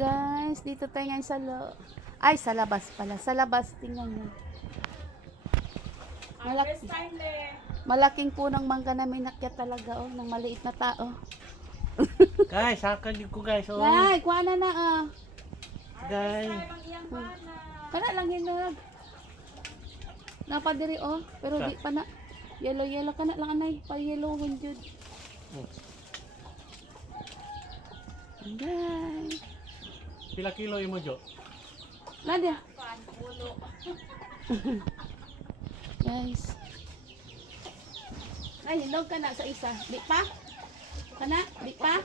guys, dito tayo ngayon sa ay, sa labas pala. Sa labas, tingnan nyo. Malaking punang mangga na may nakyat talaga, oh, ng maliit na tao. Guys, sakag ko guys, oh. Nay, kuha na na, oh. Guys. Kana lang hinog. Napadiri, oh. Pero di pa na. Yellow ka na lang, anay. Pa-yellow, jud. Guys. Pila kilo imo jo? Nadia. Guys. Ay, hinog ka na sa isa. Di pa? Kana? Di pa?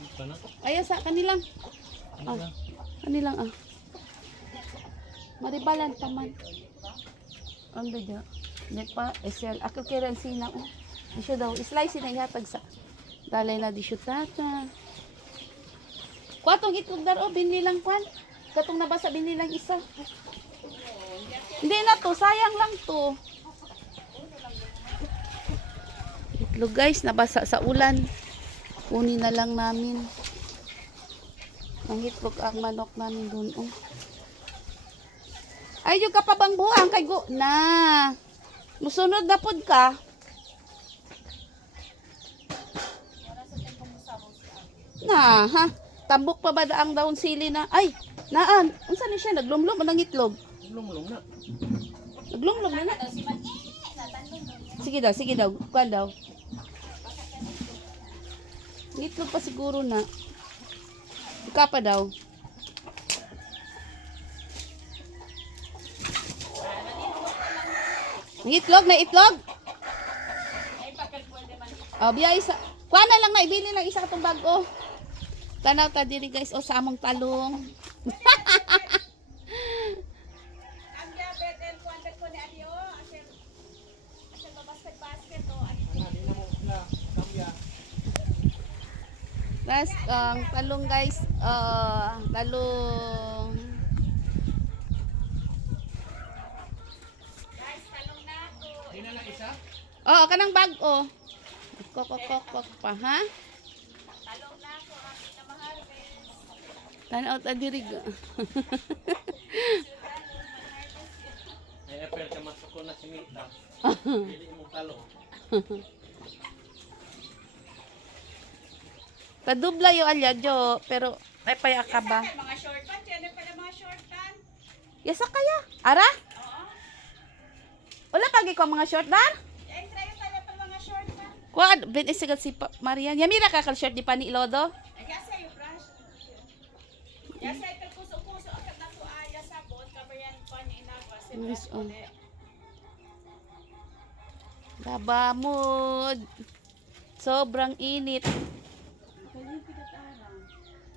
Di pa na? Ayaw sa kanilang. Ano na? Kanilang, ah. Maribalan pa man. Ang dadya. Di pa? Esel. Ako kiran sina, oh. Di siya daw. Slice na ihatag sa. Dalay na di siya tata. Kuatong itlog dar, oh. Binilang kwan. Katong nabasa binilang isa. Hindi na to. Sayang lang to. Itlog guys. Nabasa sa ulan. Kunin na lang namin. Ang itlog ang manok namin dun, oh. Ay, yung kapabang buhang kay go na. Musunod na pod ka. Na, ha? Tambok pa ba daang daon sili na? Ay, naan. Unsa ni siya? Naglumlum ang itlog. Lumulong na. Naglumlum na na. Sige daw. Kuan daw. Itlog pa siguro na. Ika pa daw. Itlog na itlog. Oh, biya isa. Kuha na lang na ibili lang isa katong bago. Tanaw ta diri guys, o sa among talong. Guys, ang talong guys, talong. Di na lang isa? Oo, kanang bag, oh. Kok pa, ha? Talong na ako, ang pinamahal, guys. Tanaw ta diri. Ay, apel ka masuk ko na si Mita. Dili mo talo. Tadubla yo alya jo, pero ay paya ka ba? Mga short pants, yan pala mga short pants. Yasa kaya? Ara? Oo. Wala pagi ko mga short dar? Yan, try yung tala pa mga short pants. Kuan ben isigat si Marian. Yamira ka kal short di pa ni Lodo. Ay, kasa yung brush. Kasa ito kuso-kuso, ang nato aya sa bot, kabayan pa niya inabas. Yes, oh. Labamod. Sobrang init.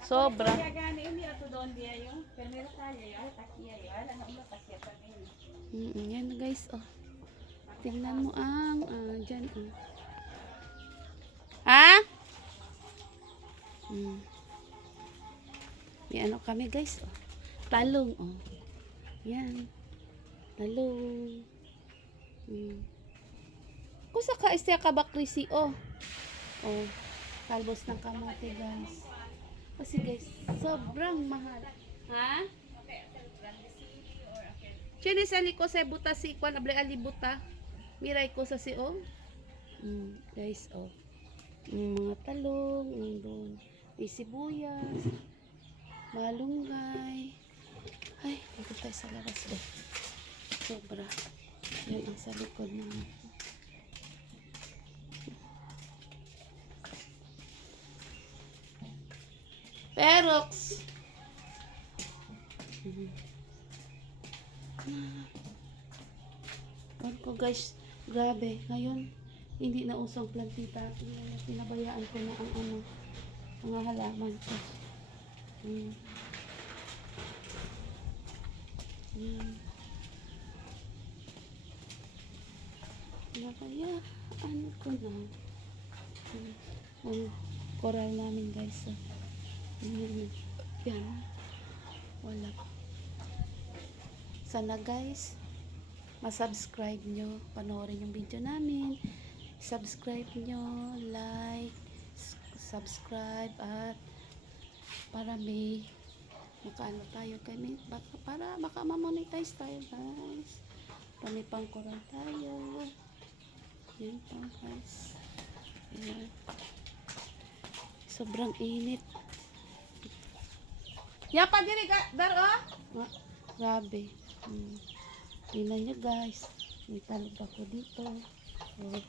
Sobra. Kaya gani, hindi ato doon diya yung, pero meron tayo yung, takiya yung, ano mo, takiya pa rin. Yan guys, oh. Tingnan mo ang, dyan, oh. Ha? May ano kami guys, oh. Talong, oh. Yan. Talong. Kusa ka isya ka bakrisi, oh. Oh. Talbos ng kamote guys. Kasi guys, sobrang mahal. Ha? Chini sa liko sa buta si kwan ablay alibuta. Miray ko sa si oh. Guys, oh. Mga talong, doon. May sibuyas. Malunggay. Ay, dito tayo sa labas ba. Sobra. Yan ang sa likod namin. Perox. Ko guys, grabe. Ngayon, hindi na usong plantita. Pinabayaan ko na ang ano, mga halaman ko. Kaya, ano ko na. Ang coral namin guys. So. Yan. Wala. Sana guys, masubscribe nyo. Panoorin yung video namin. Subscribe nyo, like, subscribe at para may makaano tayo kami baka ma-monetize tayo guys. Para may pangkuran tayo. Yan pa guys. Ayan. Sobrang init. Yapa diri daro. Grabe. Tingnan nyo guys. May talog ako dito. Oh.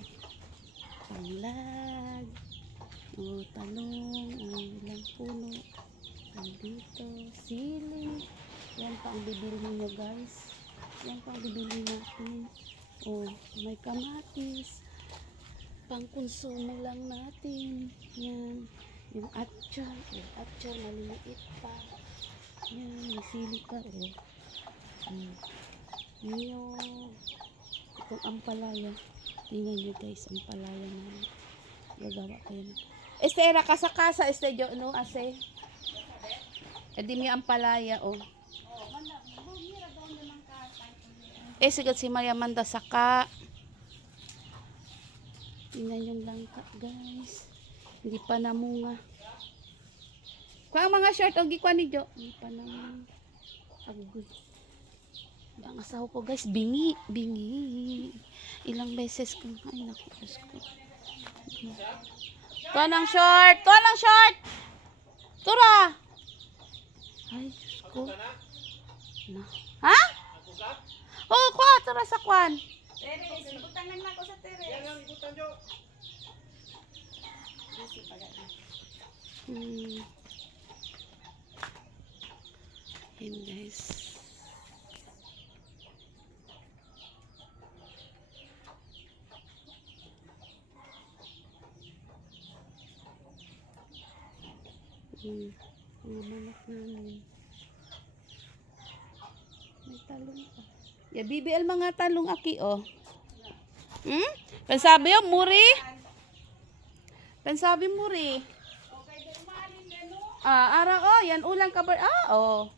Panglag. Oh, talong. Ilang puno. Andito. Sili. Yan pa ang bibili nyo guys. Yan pa ang bibili natin. Oh, may kamatis. Pangkonsumo lang natin. Yan. Yung atchar. Yung atchar maliliit pa. Yan. May sili pa. Oh. Niyog. Itong ampalaya. Tingnan nyo guys, ampalaya namin. Gagawa kayo na. Este era kasa-kasa, este jo, no, ase. Edi mi ampalaya, oh. Sigad si Maria Manda saka. Tingnan yung langka, guys. Hindi pa namunga. Kung ang mga short, o gikwa ni Jo. Hindi pa namunga. Agoy. Ang asawa ko guys, bingi. Ilang beses kang, ay naku, Diyos ko. Tuwa ng short! Tura! Ay, Diyos ko. Na. Ha? Oh, kwa, tura sa kwan. Teres, ibutang lang ako sa Teres. Yan, ibutan nyo. Yan guys. Mga manok namin. May talong pa. Ya, BBL mga talong aki, oh. Pensabi yo, muri. Pensabi muri. Okay, di umahalin na, no? Ara, oh, yan ulang kabar. Oh.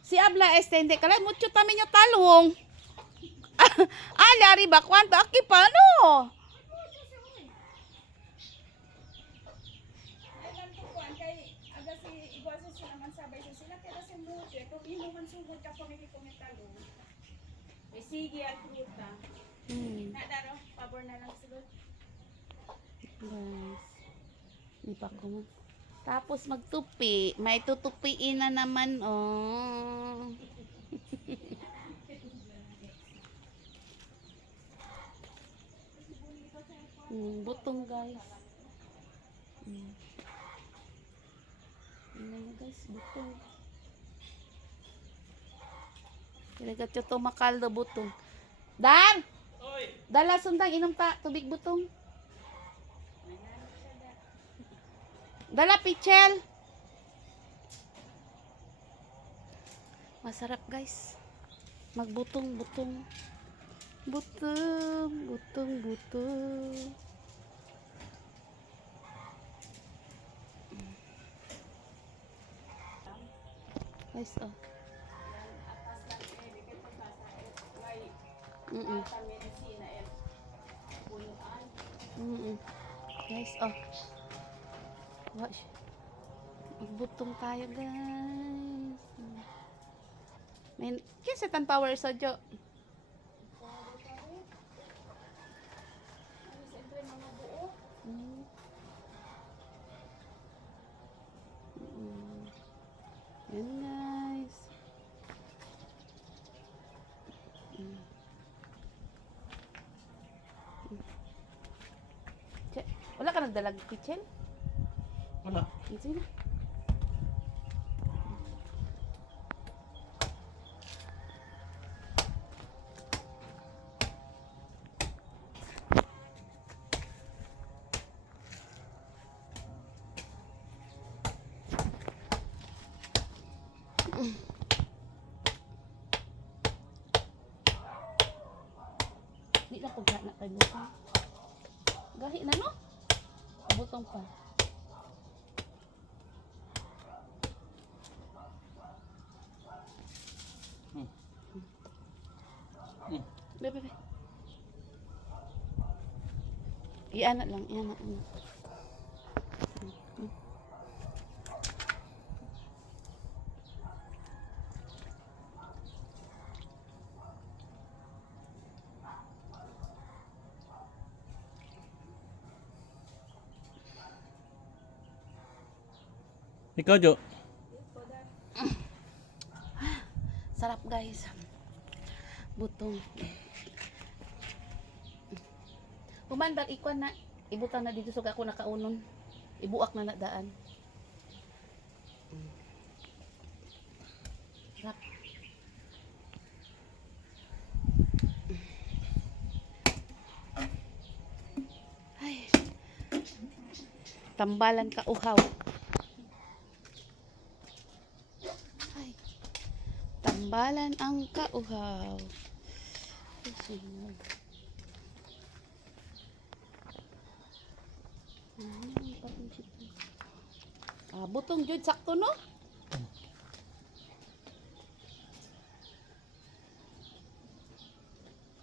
Si Abla este, hindi kalay, mucho tamin yung talong. Lari ba, kwanta, aki pa, no? Alam ko kuan kay aga si igwaso sila man sabay sa sila pero si Mucho ito imo man sugod ka pamili ko ng talong. Eh sige at fruta. Na daro pabor na lang sugod. Guys. Di pa ko. Tapos magtupi. May tutupiin na naman, oh. Butong guys. Ano guys, butong. Kiragat yung tumakaldo butong. Dan! Oy! Dala sundang, inom ta, tubig butong. Dala pichel. Masarap guys. Magbutong, butong. Butong. Guys, oh. Guys, oh. Watch. Magbutong tayo, guys. Kasi tan power sa Jo. Yan guys. Wala ka nagdalag kitchen? Wala. Sige na. Di na pagka na kay butong. Gahi na no? Butong pa. Be. Iana lang. Ikaw, Jo. Sarap guys. Butong. Human bag ikon na ibutang na dito sug ako nakaunon. Ibuak na na daan. Sarap. Ay. Tambalan ka uhaw. Ay. Tambalan ang kauhaw. Ay, sunod. Butong jud sakto no?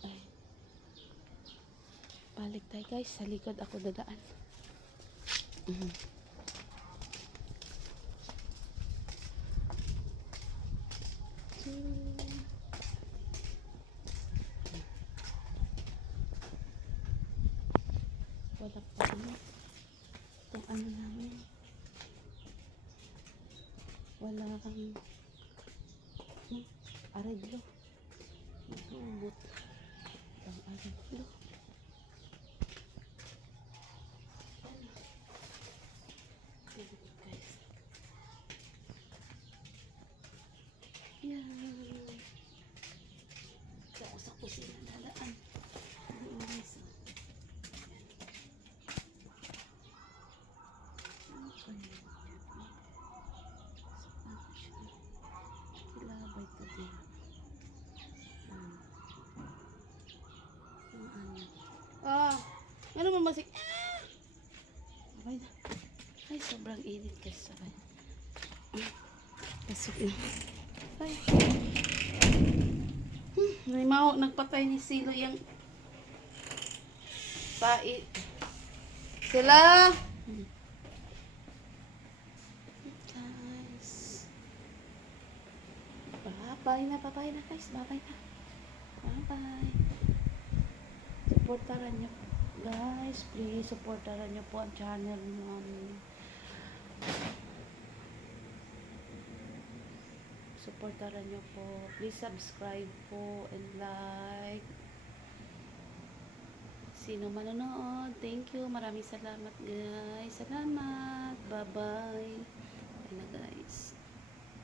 Ay. Balik tayo guys, sa likod ako dadaan. Wala pa ano. Itong ano namin. Wala kang areglo. Ubot. Ang areglo. Yan. Sa kusina dalaan. Ano mamasik? Sabay na. Ay, sobrang init kasi sabay. Pasok na. Ay. May nagpatay ni Silo yung pait. Sila! Guys. Bye-bye na guys. Bye-bye na. Bye-bye. Supportaran nyo guys. Please, supportaran nyo po ang channel namin. Supportaran nyo po. Please subscribe po and like. Sino manonood, thank you. Maraming salamat guys. Salamat. Bye-bye.